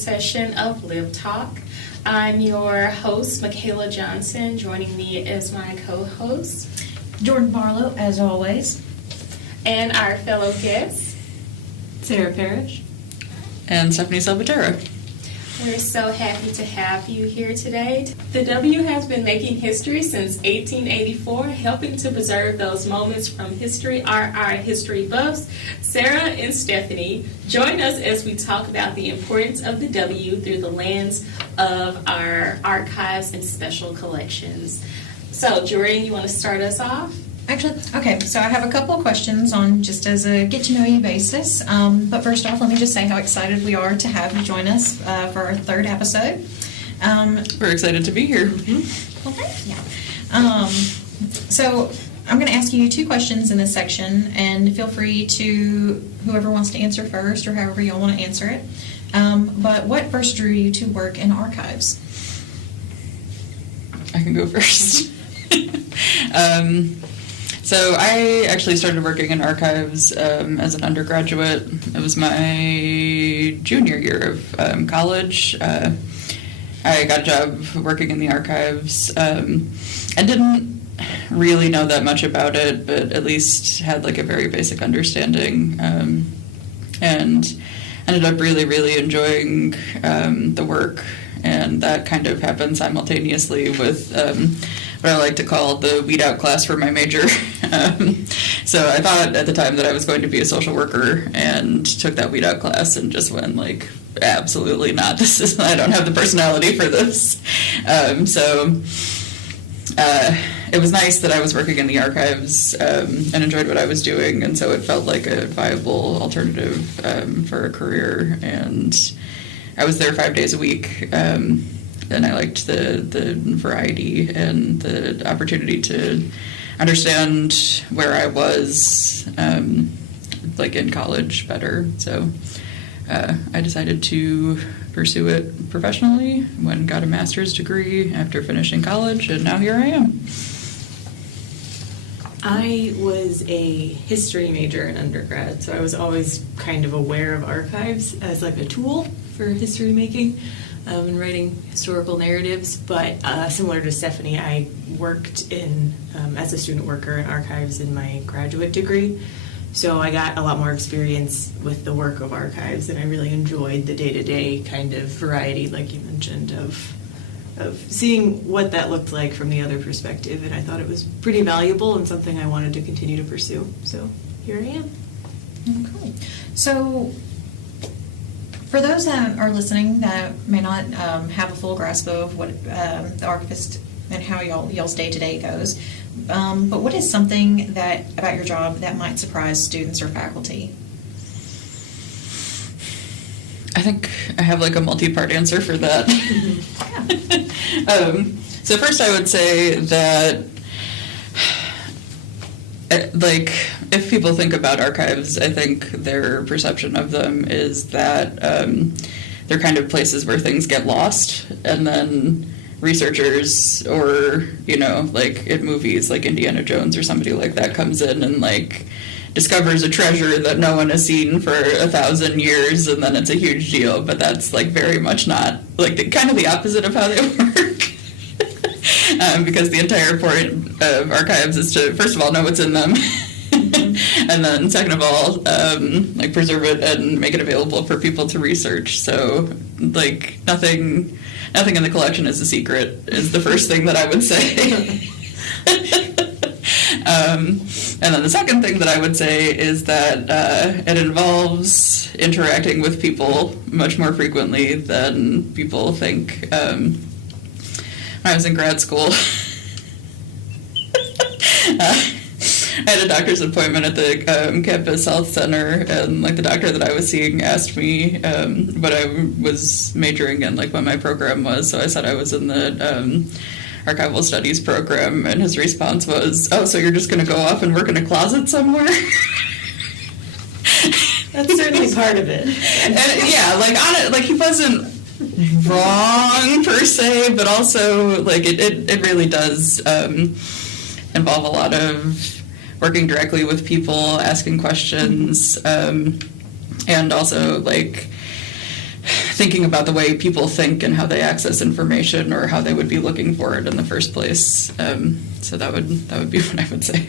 session of LibTalk. I'm your host, Michaela Johnson. Joining me is my co-host, Jordan Barlow, as always. And our fellow guest, Sarah Parrish. And Stephanie Salvaterra. We're so happy to have you here today. The W has been making history since 1884, helping to preserve those moments from history are our history buffs. Sarah and Stephanie join us as we talk about the importance of the W through the lens of our archives and special collections. So, Jordan, you want to start us off? Actually, okay, so I have a couple of questions on just as a get-to-know-you basis. But first off, let me just say how excited we are to have you join us for our third episode. We're excited to be here. Well, thank you. So I'm going to ask you two questions in this section, and feel free to, whoever wants to answer first or however you all want to answer it. But what first drew you to work in archives? I can go first. So I actually started working in archives as an undergraduate. It was my junior year of college. I got a job working in the archives. I didn't really know that much about it, but at least had like a very basic understanding, and ended up really, really enjoying the work. And that kind of happened simultaneously with what I like to call the weed out class for my major. So I thought at the time that I was going to be a social worker, and took that weed out class and just went like, absolutely not. I don't have the personality for this. It was nice that I was working in the archives and enjoyed what I was doing, and so it felt like a viable alternative for a career. And I was there 5 days a week, and I liked the variety and the opportunity to understand where I was, like in college, better. So I decided to pursue it professionally. Went and got a master's degree after finishing college, and now here I am. I was a history major in undergrad, so I was always kind of aware of archives as like a tool for history making and writing historical narratives. But similar to Stephanie, I worked in as a student worker in archives in my graduate degree. So I got a lot more experience with the work of archives, and I really enjoyed the day-to-day kind of variety, like you mentioned, of seeing what that looked like from the other perspective. And I thought it was pretty valuable and something I wanted to continue to pursue. So here I am. Okay. So for those that are listening that may not have a full grasp of what the archivist and how y'all's day-to-day goes, but what is something that about your job that might surprise students or faculty? I think I have like a multi-part answer for that. So first I would say that like if people think about archives, I think their perception of them is that they're kind of places where things get lost, and then researchers, or like in movies like Indiana Jones or somebody like that, comes in and like discovers a treasure that no one has seen for 1,000 years, and then it's a huge deal. But that's like very much not like kind of the opposite of how they work. Because the entire point of archives is to, first of all, know what's in them, and then second of all, like preserve it and make it available for people to research. So like nothing in the collection is a secret is the first thing that I would say. And then the second thing that I would say is that it involves interacting with people much more frequently than people think. When I was in grad school, I had a doctor's appointment at the campus health center, and like the doctor that I was seeing asked me what I was majoring in, like what my program was. So I said I was in the archival studies program, and his response was, "Oh, so you're just going to go off and work in a closet somewhere?" That's certainly part of it. And, yeah, like he wasn't wrong per se, but also like it really does involve a lot of working directly with people, asking questions, and also like thinking about the way people think and how they access information or how they would be looking for it in the first place. So that would be what I would say.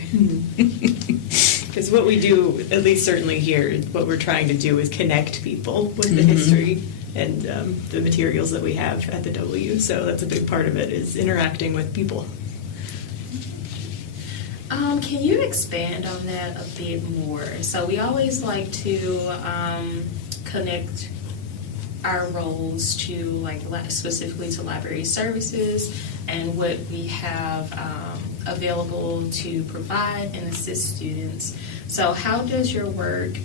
Because what we do, at least certainly here, what we're trying to do is connect people with the history and the materials that we have at the W. So that's a big part of it, is interacting with people. Can you expand on that a bit more? So we always like to connect our roles to, like, specifically to library services and what we have available to provide and assist students. So how does your work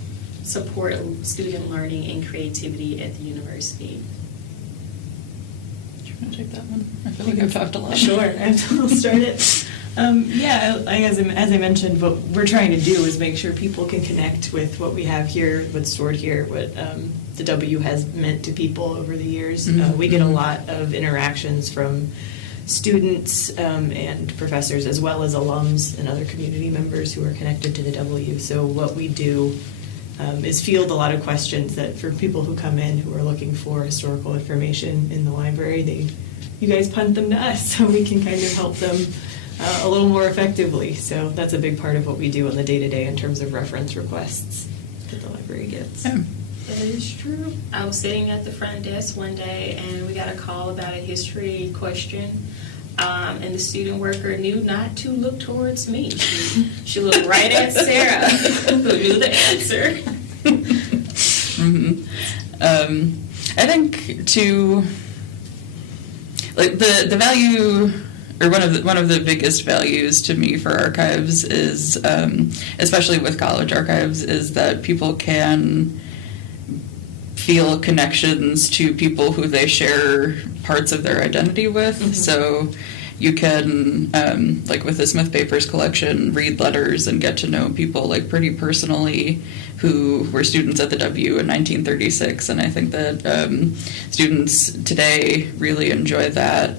support student learning and creativity at the university? Do you want to take that one? I feel like I've talked a lot. Sure, I'll start it. As I mentioned, what we're trying to do is make sure people can connect with what we have here, what's stored here, what the W has meant to people over the years. We get a lot of interactions from students and professors, as well as alums and other community members who are connected to the W. So what we do is field a lot of questions that, for people who come in who are looking for historical information in the library, you guys punt them to us so we can kind of help them a little more effectively. So that's a big part of what we do on the day-to-day in terms of reference requests that the library gets. Yeah. That is true. I was sitting at the front desk one day and we got a call about a history question. And the student worker knew not to look towards me. She looked right at Sarah, who knew the answer. I think the value, or one of the biggest values to me for archives is, especially with college archives, is that people can feel connections to people who they share parts of their identity with. So you can, like with the Smith Papers collection, read letters and get to know people, like, pretty personally, who were students at the W in 1936. And I think that students today really enjoy that.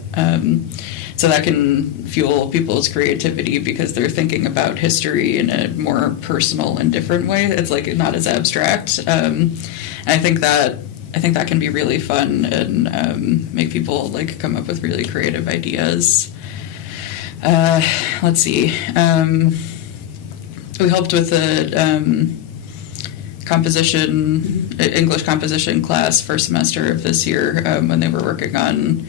So that can fuel people's creativity because they're thinking about history in a more personal and different way. It's like not as abstract. I think that can be really fun and make people, like, come up with really creative ideas. Let's see. We helped with the English composition class first semester of this year when they were working on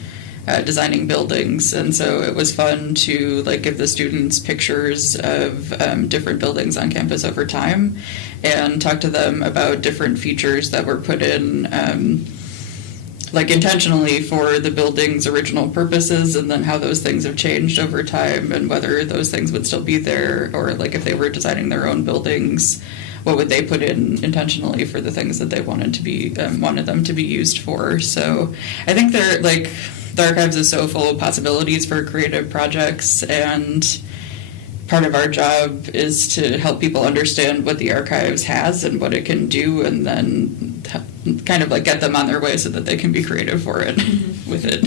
designing buildings, and so it was fun to, like, give the students pictures of different buildings on campus over time and talk to them about different features that were put in, like, intentionally for the building's original purposes, and then how those things have changed over time and whether those things would still be there, or, like, if they were designing their own buildings, what would they put in intentionally for the things that they wanted them to be used for. So I think they're, like, the archives is so full of possibilities for creative projects, and part of our job is to help people understand what the archives has and what it can do, and then kind of, like, get them on their way so that they can be creative for it with it.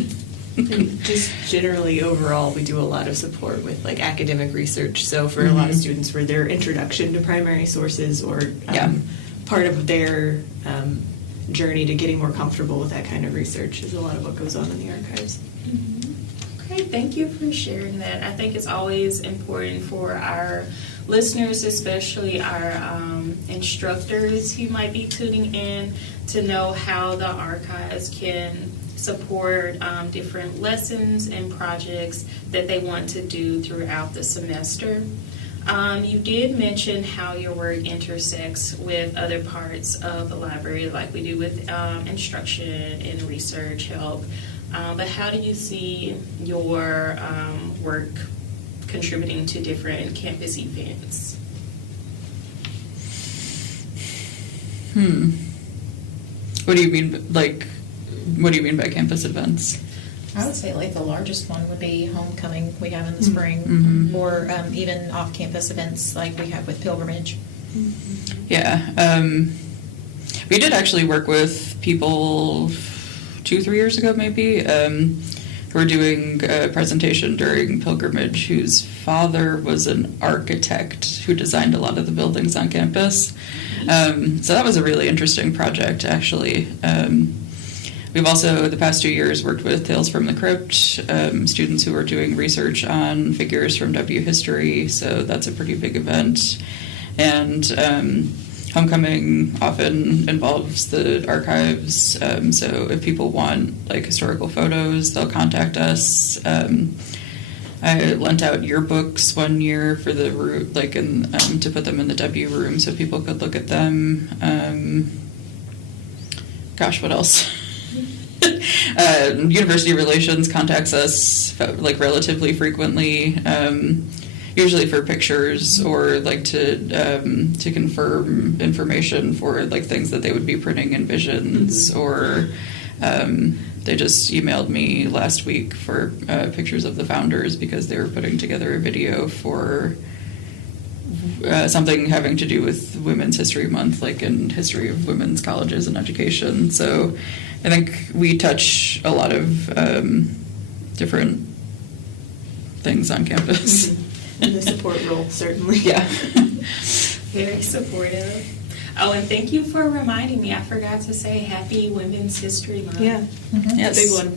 And just generally overall, we do a lot of support with, like, academic research. So for a lot of students, for their introduction to primary sources, or part of their journey to getting more comfortable with that kind of research is a lot of what goes on in the archives. Okay, thank you for sharing that. I think it's always important for our listeners, especially our instructors who might be tuning in, to know how the archives can support different lessons and projects that they want to do throughout the semester. You did mention how your work intersects with other parts of the library, like we do with instruction and research help. But how do you see your work contributing to different campus events? What do you mean, like, what do you mean by campus events? I would say, like, the largest one would be homecoming we have in the spring, or even off-campus events like we have with Pilgrimage. Yeah. We did actually work with people 2-3 years ago, maybe, who were doing a presentation during Pilgrimage, whose father was an architect who designed a lot of the buildings on campus. So that was a really interesting project, actually. we've also, the past 2 years, worked with Tales from the Crypt, students who are doing research on figures from W history, so that's a pretty big event. And Homecoming often involves the archives, so if people want like historical photos, they'll contact us. I lent out yearbooks one year for the room, like to put them in the W room so people could look at them. Gosh, what else? University Relations contacts us like relatively frequently. Usually for pictures or like to confirm information for like things that they would be printing in Visions, or they just emailed me last week for pictures of the founders because they were putting together a video for something having to do with Women's History Month, like in history of women's colleges and education. So I think we touch a lot of different things on campus. Mm-hmm. And the support role, certainly. Yeah. Very supportive. Oh, and thank you for reminding me. I forgot to say Happy Women's History Month. Yeah, Yes. Big one.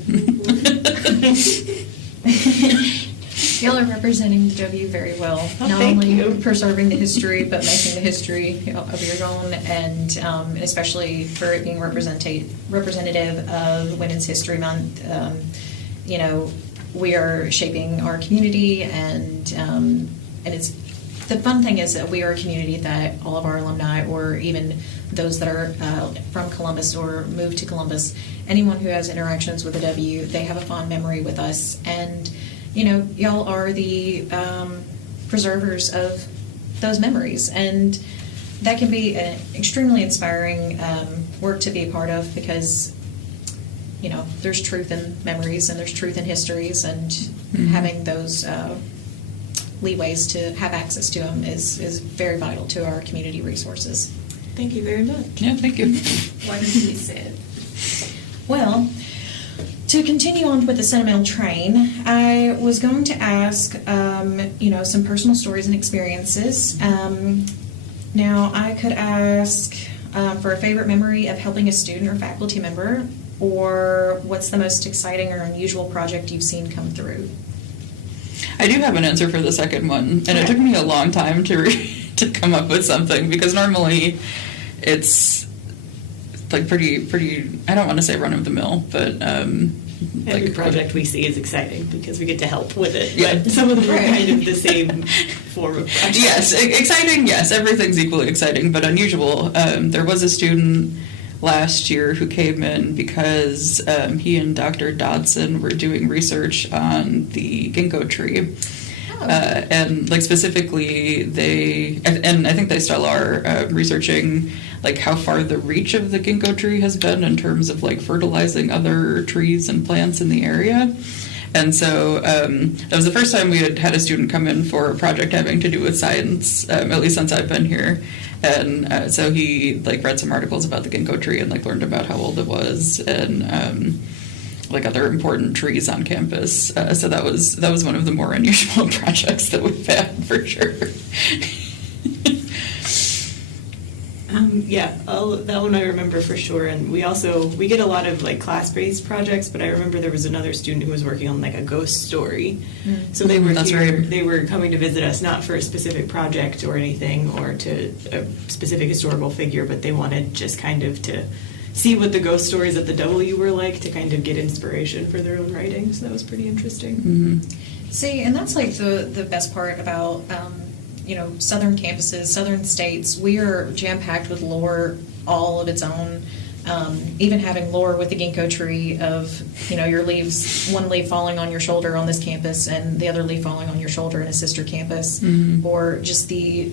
Y'all are representing the W very well. Oh, Not thank only you. preserving the history, but making the history of your own, and especially for it being representative of Women's History Month. We are shaping our community, and it's the fun thing is that we are a community that all of our alumni, or even those that are from Columbus or moved to Columbus, anyone who has interactions with the W, they have a fond memory with us. And y'all are the preservers of those memories, and that can be an extremely inspiring work to be a part of, because there's truth in memories and there's truth in histories, and having those leeways to have access to them is very vital to our community resources. Thank you very much. Yeah, thank you. Wonderfully said. Well, to continue on with the sentimental train, I was going to ask, some personal stories and experiences. Now, I could ask for a favorite memory of helping a student or faculty member, or what's the most exciting or unusual project you've seen come through? I do have an answer for the second one, and it took me a long time to come up with something, because normally it's like pretty. I don't want to say run of the mill, but Every project we see is exciting because we get to help with it. Yeah. But some of them are kind of the same form of project. Yes, exciting. Yes, everything's equally exciting, but unusual. There was a student last year who came in because he and Dr. Dodson were doing research on the ginkgo tree. Oh. And like specifically and I think they still are researching like how far the reach of the ginkgo tree has been in terms of like fertilizing other trees and plants in the area. And so that was the first time we had a student come in for a project having to do with science, at least since I've been here. And so he like read some articles about the ginkgo tree and like learned about how old it was, and like other important trees on campus. So that was one of the more unusual projects that we've had, for sure. That one I remember for sure. And we get a lot of like class-based projects, but I remember there was another student who was working on like a ghost story. So they were they were coming to visit us not for a specific project or anything, or to a specific historical figure, but they wanted just kind of to see what the ghost stories at the W were like, to kind of get inspiration for their own writing. So that was pretty interesting. Mm-hmm. See, and that's like the best part about southern campuses, southern states. We are jam-packed with lore all of its own. Even having lore with the ginkgo tree of, your leaves, one leaf falling on your shoulder on this campus and the other leaf falling on your shoulder in a sister campus, or just the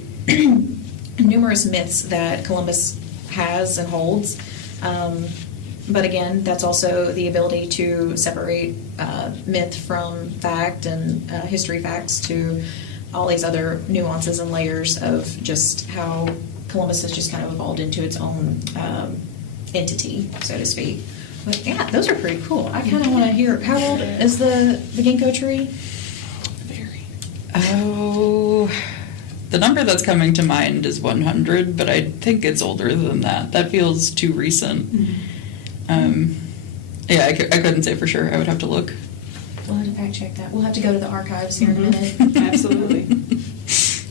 numerous myths that Columbus has and holds. But again, that's also the ability to separate myth from fact, and history facts, to all these other nuances and layers of just how Columbus has just kind of evolved into its own entity, so to speak. But yeah, those are pretty cool. I kind of want to hear, how old is the ginkgo tree? Very. Oh, the number that's coming to mind is 100, but I think it's older than that. That feels too recent. Yeah, I couldn't say for sure. I would have to look. We'll have to fact check that. We'll have to go to the archives here in a minute. Absolutely.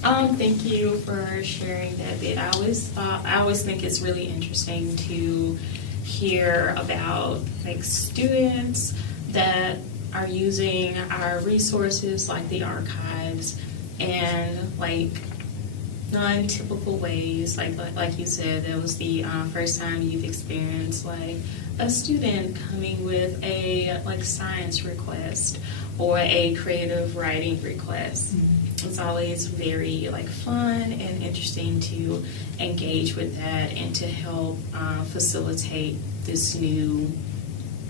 Thank you for sharing that bit. I always think it's really interesting to hear about like students that are using our resources like the archives and like non-typical ways, like you said, that was the first time you've experienced like a student coming with a like science request or a creative writing request. Mm-hmm. It's always very like fun and interesting to engage with that and to help facilitate this new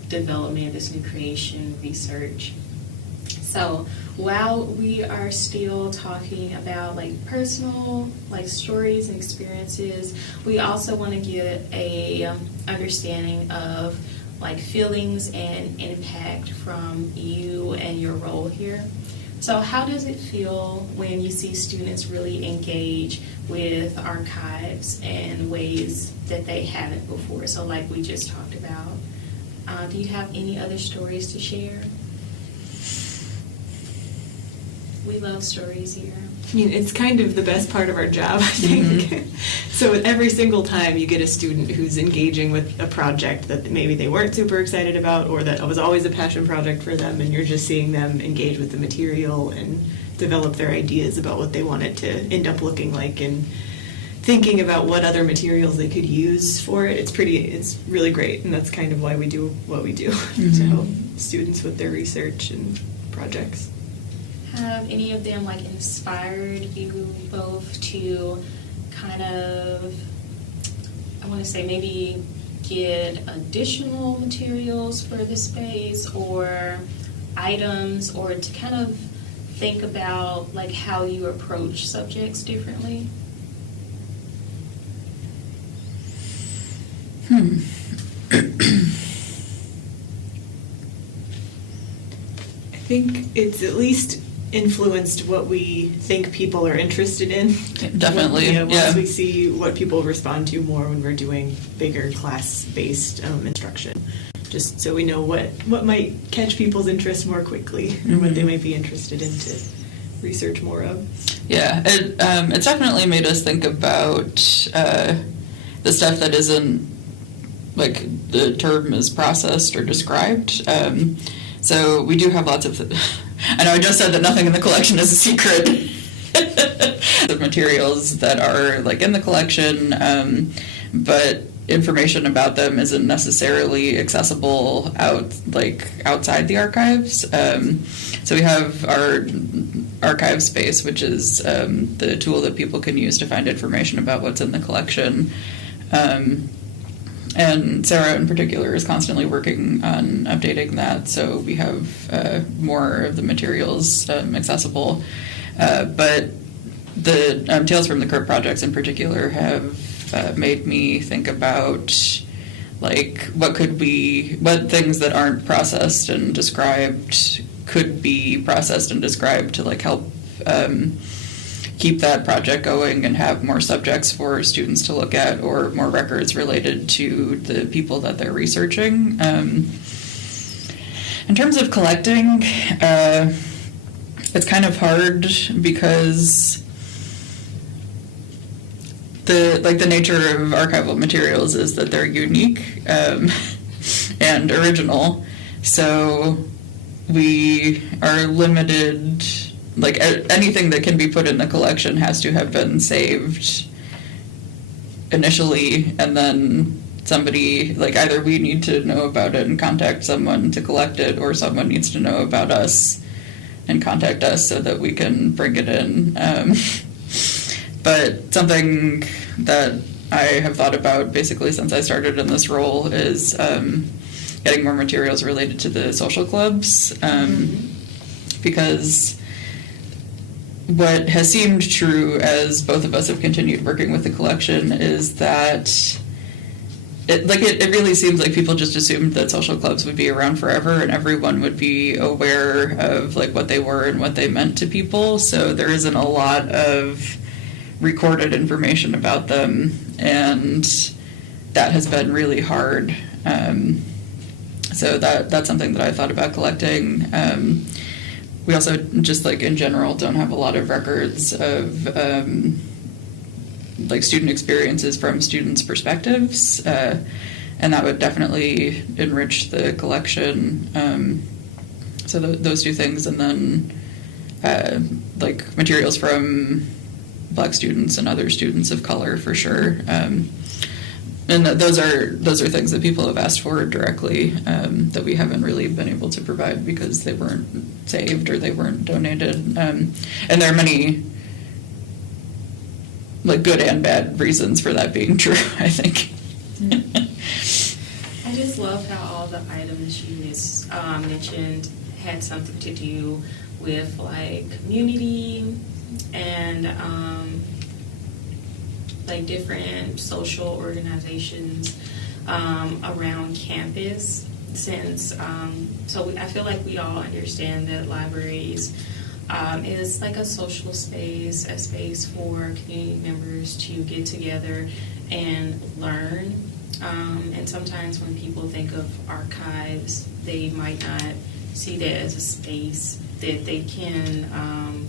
development, this new creation, research. So while we are still talking about like personal like stories and experiences, we also want to get a understanding of like feelings and impact from you and your role here. So how does it feel when you see students really engage with archives in ways that they haven't before? So like we just talked about. Do you have any other stories to share? We love stories here. I mean, it's kind of the best part of our job, I think. Mm-hmm. So every single time you get a student who's engaging with a project that maybe they weren't super excited about or that was always a passion project for them, and you're just seeing them engage with the material and develop their ideas about what they want it to end up looking like and thinking about what other materials they could use for it. It's really great, and that's kind of why we do what we do, mm-hmm. to help students with their research and projects. Have any of them like inspired you both to kind of, I want to say maybe get additional materials for the space or items, or to kind of think about like how you approach subjects differently? I think it's at least influenced what we think people are interested in. Definitely. Once we see what people respond to more when we're doing bigger class-based instruction. Just so we know what might catch people's interest more quickly, mm-hmm. or what they might be interested in to research more of. Yeah, it's definitely made us think about the stuff that isn't, like, the term is processed or described. So we do have lots of... I know I just said that nothing in the collection is a secret. The materials that are like in the collection, but information about them isn't necessarily accessible outside the archives. So we have our archive space, which is the tool that people can use to find information about what's in the collection. And Sarah, in particular, is constantly working on updating that, so we have more of the materials accessible. But the Tales from the Crypt projects, in particular, have made me think about like what things that aren't processed and described could be processed and described to like help keep that project going and have more subjects for students to look at or more records related to the people that they're researching. In terms of collecting, it's kind of hard because the nature of archival materials is that they're unique and original. So we are limited. Like anything that can be put in the collection has to have been saved initially, and then somebody, like either we need to know about it and contact someone to collect it, or someone needs to know about us and contact us so that we can bring it in. But something that I have thought about basically since I started in this role is getting more materials related to the social clubs, because what has seemed true as both of us have continued working with the collection is that it really seems like people just assumed that social clubs would be around forever and everyone would be aware of like what they were and what they meant to people. So there isn't a lot of recorded information about them, and that has been really hard. So that's something that I thought about collecting. We also, just like in general, don't have a lot of records of like student experiences from students' perspectives, and that would definitely enrich the collection. So those two things, and then like materials from Black students and other students of color for sure. And those are things that people have asked for directly, that we haven't really been able to provide because they weren't saved or they weren't donated. And there are many like good and bad reasons for that being true, I think. I just love how all the items you mentioned had something to do with like community and like different social organizations around campus. Since I feel like we all understand that libraries is like a social space, a space for community members to get together and learn. And sometimes when people think of archives, they might not see that as a space that they can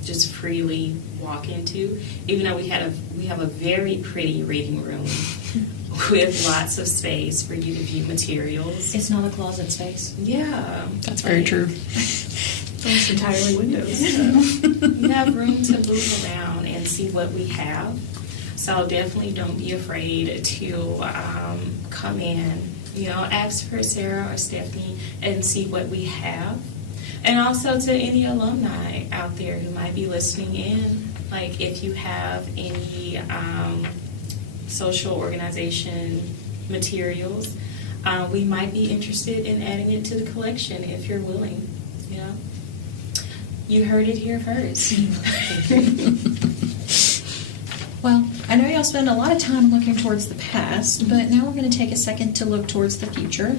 just freely walk into. Even though we have a very pretty reading room with lots of space for you to view materials. It's not a closet space. Yeah. That's very true. Almost entirely windows. You have room to move around and see what we have. So definitely don't be afraid to come in, ask for Sarah or Stephanie and see what we have. And also to any alumni out there who might be listening in, like if you have any social organization materials, we might be interested in adding it to the collection if you're willing. You heard it here first. Well, I know y'all spend a lot of time looking towards the past, but now we're going to take a second to look towards the future.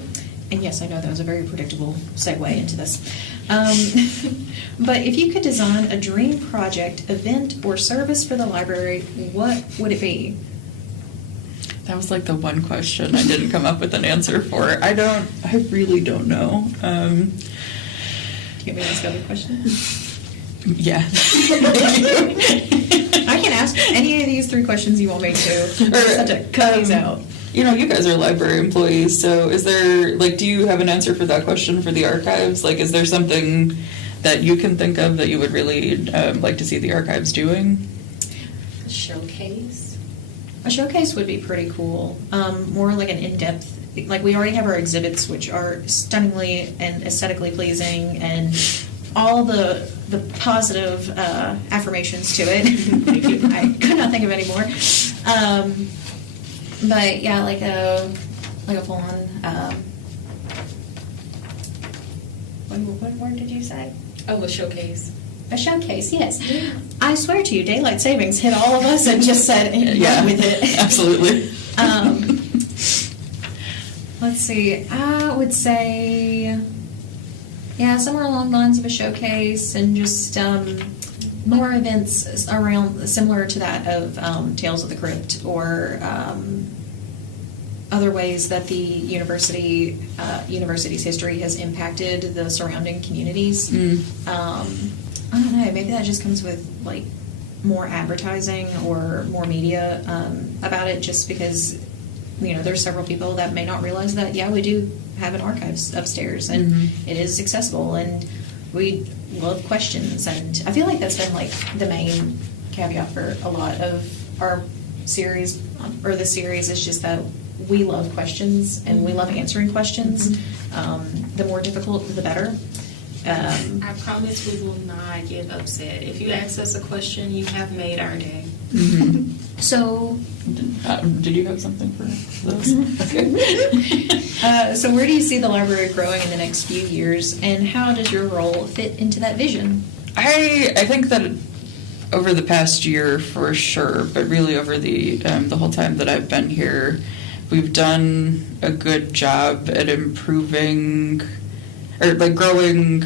And yes, I know that was a very predictable segue into this. But if you could design a dream project, event, or service for the library, what would it be? That was like the one question I didn't come up with an answer for. I really don't know. Do you want me to ask other questions? Yeah. I can ask any of these 3 questions you want me to. I just have to cut these out. You guys are library employees, so is there, do you have an answer for that question for the archives? Is there something that you can think of that you would really like to see the archives doing? A showcase. A showcase would be pretty cool. More like an in-depth, we already have our exhibits, which are stunningly and aesthetically pleasing, and all the positive affirmations to it. I could not think of any more. But yeah, like a full-on. What word did you say? Oh, a showcase. A showcase, yes. I swear to you, daylight savings hit all of us and just said, "Yeah, with it." Absolutely. Let's see. I would say, somewhere along the lines of a showcase and just more events around similar to that of Tales of the Crypt or other ways that the university's history has impacted the surrounding communities. I don't know, maybe that just comes with more advertising or more media about it, just because there's several people that may not realize that we do have an archives upstairs and it is accessible, and we love questions, and I feel like that's been the main caveat for a lot of our series, or the series, is just that we love questions and we love answering questions. The more difficult, the better. I promise we will not get upset. If you ask us a question, you have made our day. So, did you have something for those? Okay. So where do you see the library growing in the next few years, and how does your role fit into that vision? I think that over the past year, for sure, but really over the whole time that I've been here, we've done a good job at improving or growing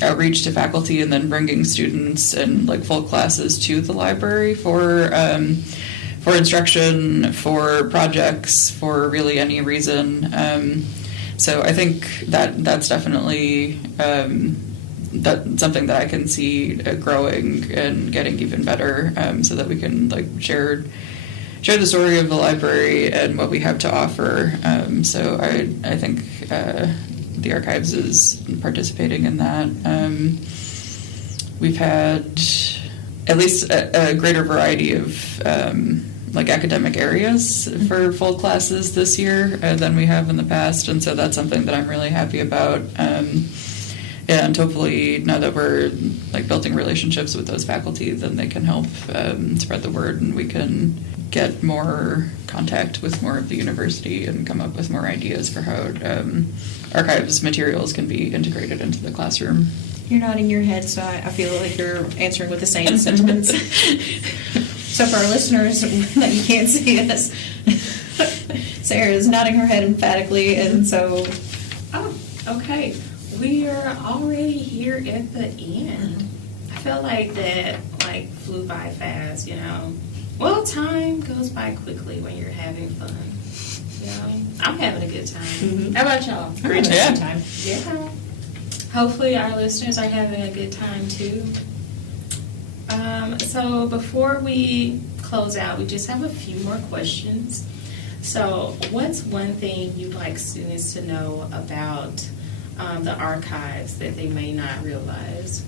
outreach to faculty, and then bringing students and full classes to the library for instruction, for projects, for really any reason. So I think that's definitely that's something that I can see growing and getting even better, so that we can like share the story of the library and what we have to offer. So I think the archives is participating in that. We've had at least a greater variety of like academic areas for full classes this year than we have in the past, and so that's something that I'm really happy about. And hopefully, now that we're like building relationships with those faculty, then they can help spread the word, and we can get more contact with more of the university and come up with more ideas for how archives materials can be integrated into the classroom. You're nodding your head, so I feel like you're answering with the same sentiments. So for our listeners that you can't see us, Sarah is nodding her head emphatically, and so... Oh, okay. We are already here at the end. I feel like that like flew by fast, you know. Well, time goes by quickly when you're having fun. You know, I'm having a good time. Mm-hmm. How about y'all? Great time. Yeah. Hopefully our listeners are having a good time too. So before we close out, we just have a few more questions. So what's one thing you'd like students to know about the archives that they may not realize?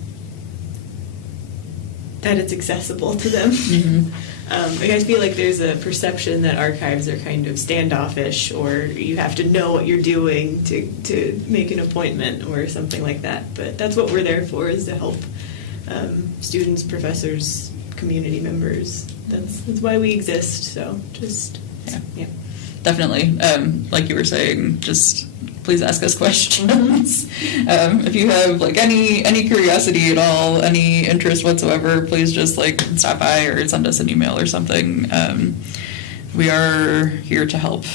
That it's accessible to them. Mm-hmm. I feel like there's a perception that archives are kind of standoffish, or you have to know what you're doing to make an appointment or something like that. But that's what we're there for, is to help students, professors, community members. That's why we exist. So just yeah. Definitely. Like you were saying, just please ask us questions. If you have like any curiosity at all, any interest whatsoever, please just like stop by or send us an email or something. We are here to help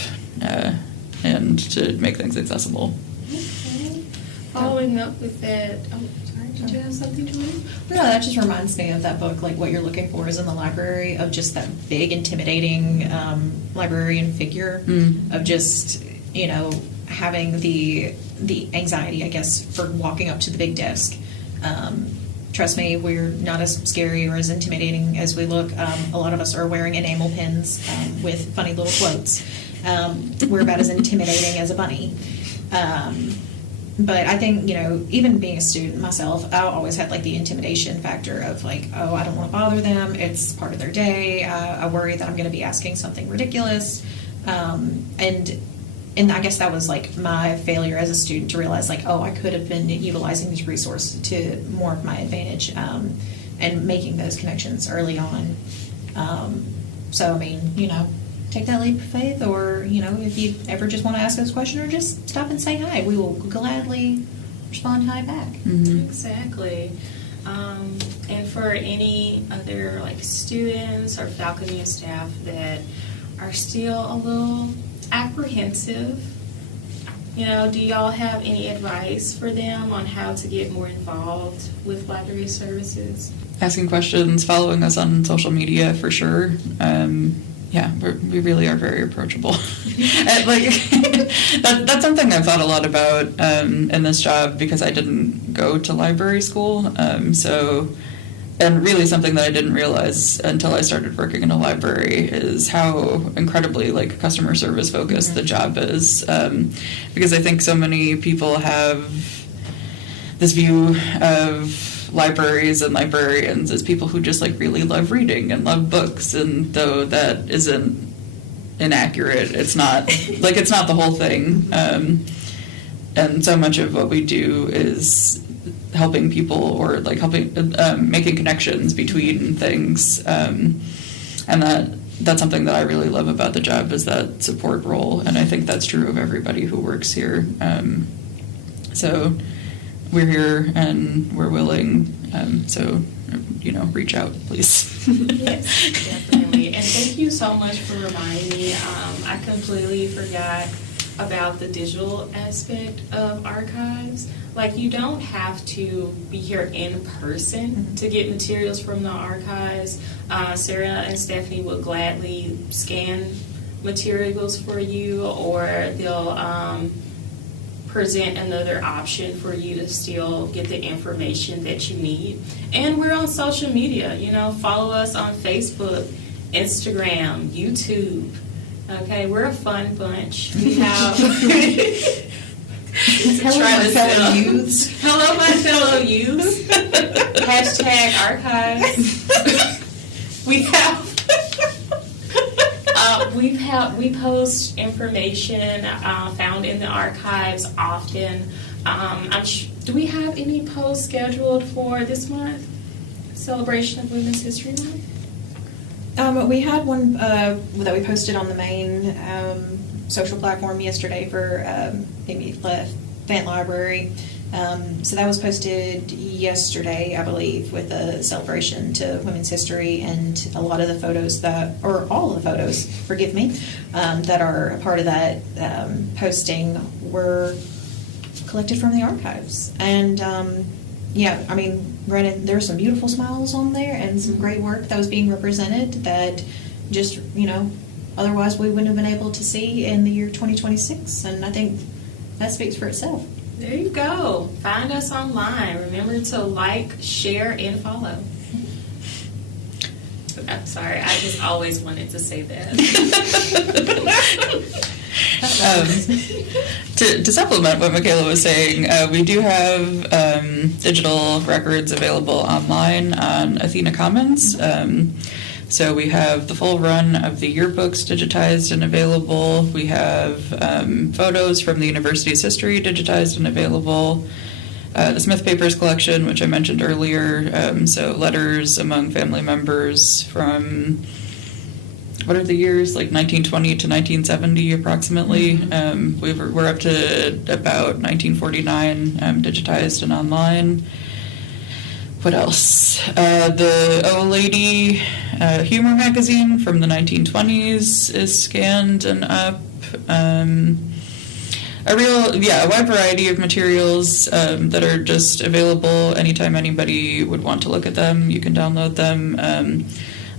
and to make things accessible. Okay. Following up with that, did you have something to read? No, that just reminds me of that book, like what you're looking for is in the library, of just that big, intimidating librarian figure of just, you know, having the anxiety, I guess, for walking up to the big desk. Trust me, we're not as scary or as intimidating as we look. A lot of us are wearing enamel pins with funny little quotes. We're about as intimidating as a bunny. But I think, you know, even being a student myself, I always had like the intimidation factor of like, oh, I don't want to bother them. It's part of their day. I worry that I'm going to be asking something ridiculous. And I guess that was like my failure as a student to realize like, oh, I could have been utilizing these resources to more of my advantage and making those connections early on. So, I mean, you know, take that leap of faith, or, you know, if you ever just want to ask us a question, or just stop and say hi. We will gladly respond hi back. Mm-hmm. Exactly. And for any other like students or faculty and staff that are still a little apprehensive, you know, do y'all have any advice for them on how to get more involved with library services? Asking questions, following us on social media for sure. Yeah, we really are very approachable. And, like that's something I've thought a lot about in this job, because I didn't go to library school. And really something that I didn't realize until I started working in a library is how incredibly like customer service focused the job is. Because I think so many people have this view of libraries and librarians as people who just like really love reading and love books, and though that isn't inaccurate, it's not the whole thing. And so much of what we do is helping people, or like making connections between things, and that's something that I really love about the job, is that support role, and I think that's true of everybody who works here. So we're here and we're willing, so, you know, reach out, please. Yes, definitely. And thank you so much for reminding me. I completely forgot about the digital aspect of archives. Like, you don't have to be here in person to get materials from the archives. Sarah and Stephanie will gladly scan materials for you, or they'll present another option for you to still get the information that you need. And we're on social media. Follow us on Facebook, Instagram, YouTube. Okay, we're a fun bunch. We have Hello, my fellow youths. Hello, my fellow youths. #archives. We post information found in the archives often. Do we have any posts scheduled for this month? Celebration of Women's History Month? We had one that we posted on the main social platform yesterday for maybe Fan Library. So that was posted yesterday, I believe, with a celebration to women's history, and a lot of the photos or all of the photos, forgive me, that are a part of that posting were collected from the archives. And granted, there are some beautiful smiles on there and some great work that was being represented that just, otherwise we wouldn't have been able to see in the year 2026. And I think that speaks for itself. There you go. Find us online. Remember to like, share, and follow. I'm sorry, I just always wanted to say that. To supplement what Michaela was saying, we do have digital records available online on Athena Commons. So we have the full run of the yearbooks digitized and available. We have photos from the university's history digitized and available. The Smith Papers collection, which I mentioned earlier, so letters among family members from, what are the years, like 1920 to 1970 approximately. We're up to about 1949 digitized and online. What else? The O Lady humor magazine from the 1920s is scanned and up. A wide variety of materials that are just available anytime anybody would want to look at them. You can download them.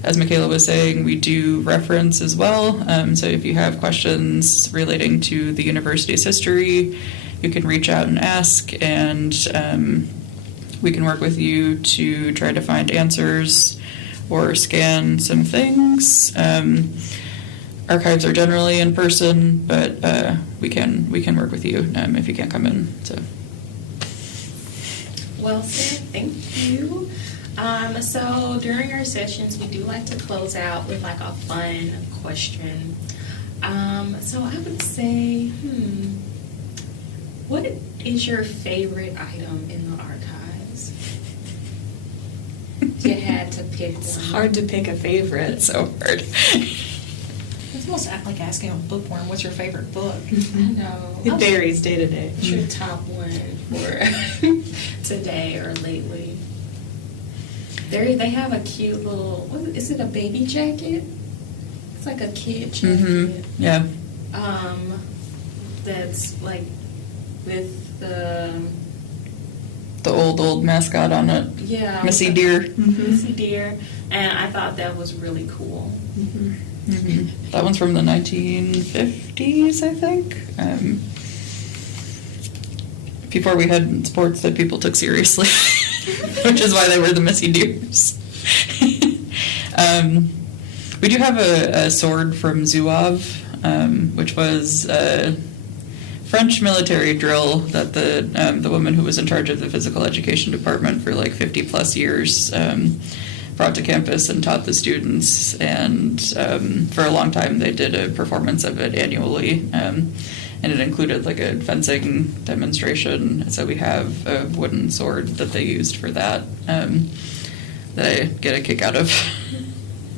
As Michaela was saying, we do reference as well. So if you have questions relating to the university's history, you can reach out and ask, and we can work with you to try to find answers or scan some things. Archives are generally in person, but we can work with you if you can't come in. So. Well said. Thank you. So during our sessions, we do like to close out with like a fun question. So I would say, what is your favorite item in the archives? If you had to pick one. It's hard to pick a favorite. It's so hard. It's almost like asking a bookworm, what's your favorite book? I know. It varies day to day. What's your top one for today or lately? They have a cute little, is it a baby jacket? It's like a kid jacket. Mm-hmm. Yeah. That's like with the old mascot on it. Yeah. Missy Deer. Mm-hmm. Missy Deer. And I thought that was really cool. Mm-hmm. Mm-hmm. That one's from the 1950s, I think. Before we had sports that people took seriously, which is why they were the Missy Deers. We do have a sword from Zouave, which was a French military drill that the woman who was in charge of the physical education department for like 50 plus years brought to campus and taught the students, and for a long time they did a performance of it annually, and it included like a fencing demonstration. So we have a wooden sword that they used for that that I get a kick out of.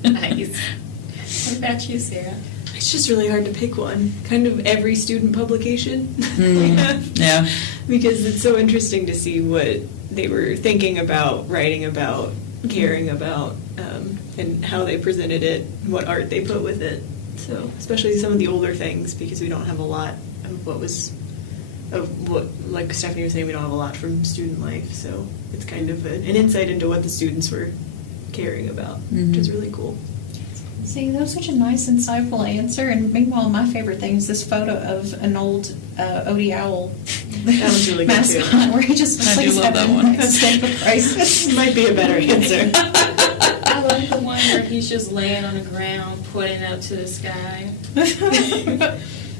Nice. What about you, Sarah? It's just really hard to pick one. Kind of every student publication. Yeah. Because it's so interesting to see what they were thinking about, writing about, caring about, and how they presented it, what art they put with it. So, especially some of the older things, because we don't have a lot of like Stephanie was saying, we don't have a lot from student life. So it's kind of an insight into what the students were caring about, which is really cool. See, that was such a nice, insightful answer. And meanwhile, my favorite thing is this photo of an old Odie Owl That was really good, too. mascot where he just I do plays love that heaven one. instead of Christ. This might be a better answer. I like the one where he's just laying on the ground, pointing up to the sky.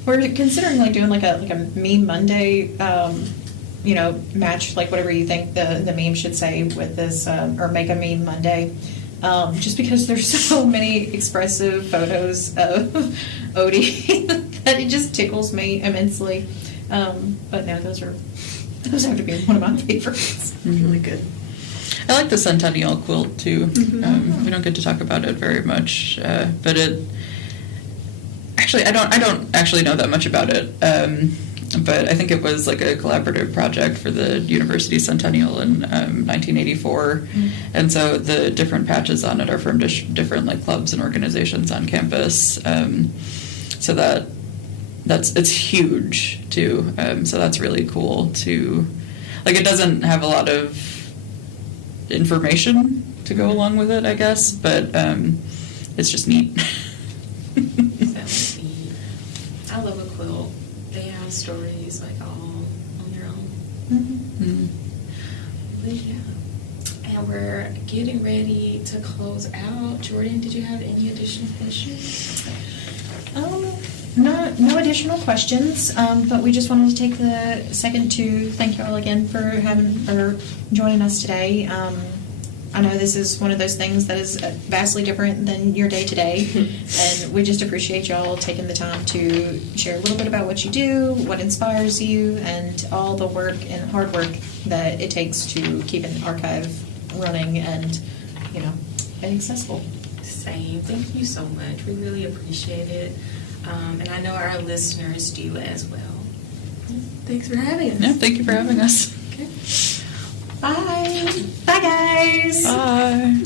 We're considering like doing like a meme Monday, match, like whatever you think the meme should say with this, or make a meme Monday. Just because there's so many expressive photos of Odie that it just tickles me immensely. But no, those have to be one of my favorites. Really good. I like the Centennial quilt too. We don't get to talk about it very much, but it actually I don't actually know that much about it. But I think it was like a collaborative project for the University Centennial in 1984, and so the different patches on it are from different like clubs and organizations on campus. So it's huge too. So that's really cool to, like, it doesn't have a lot of information to go along with it, I guess, but it's just neat. Sounds neat. I love a quilt. They have stories like all on their own. But yeah. And we're getting ready to close out. Jordan, did you have any additional questions? No additional questions, but we just wanted to take the second to thank you all again for joining us today. I know this is one of those things that is vastly different than your day-to-day, and we just appreciate y'all taking the time to share a little bit about what you do, what inspires you, and all the work and hard work that it takes to keep an archive running and accessible. Same. Thank you so much. We really appreciate it. And I know our listeners do as well. Thanks for having us. Yeah, thank you for having us. Okay. Bye. Bye, guys. Bye.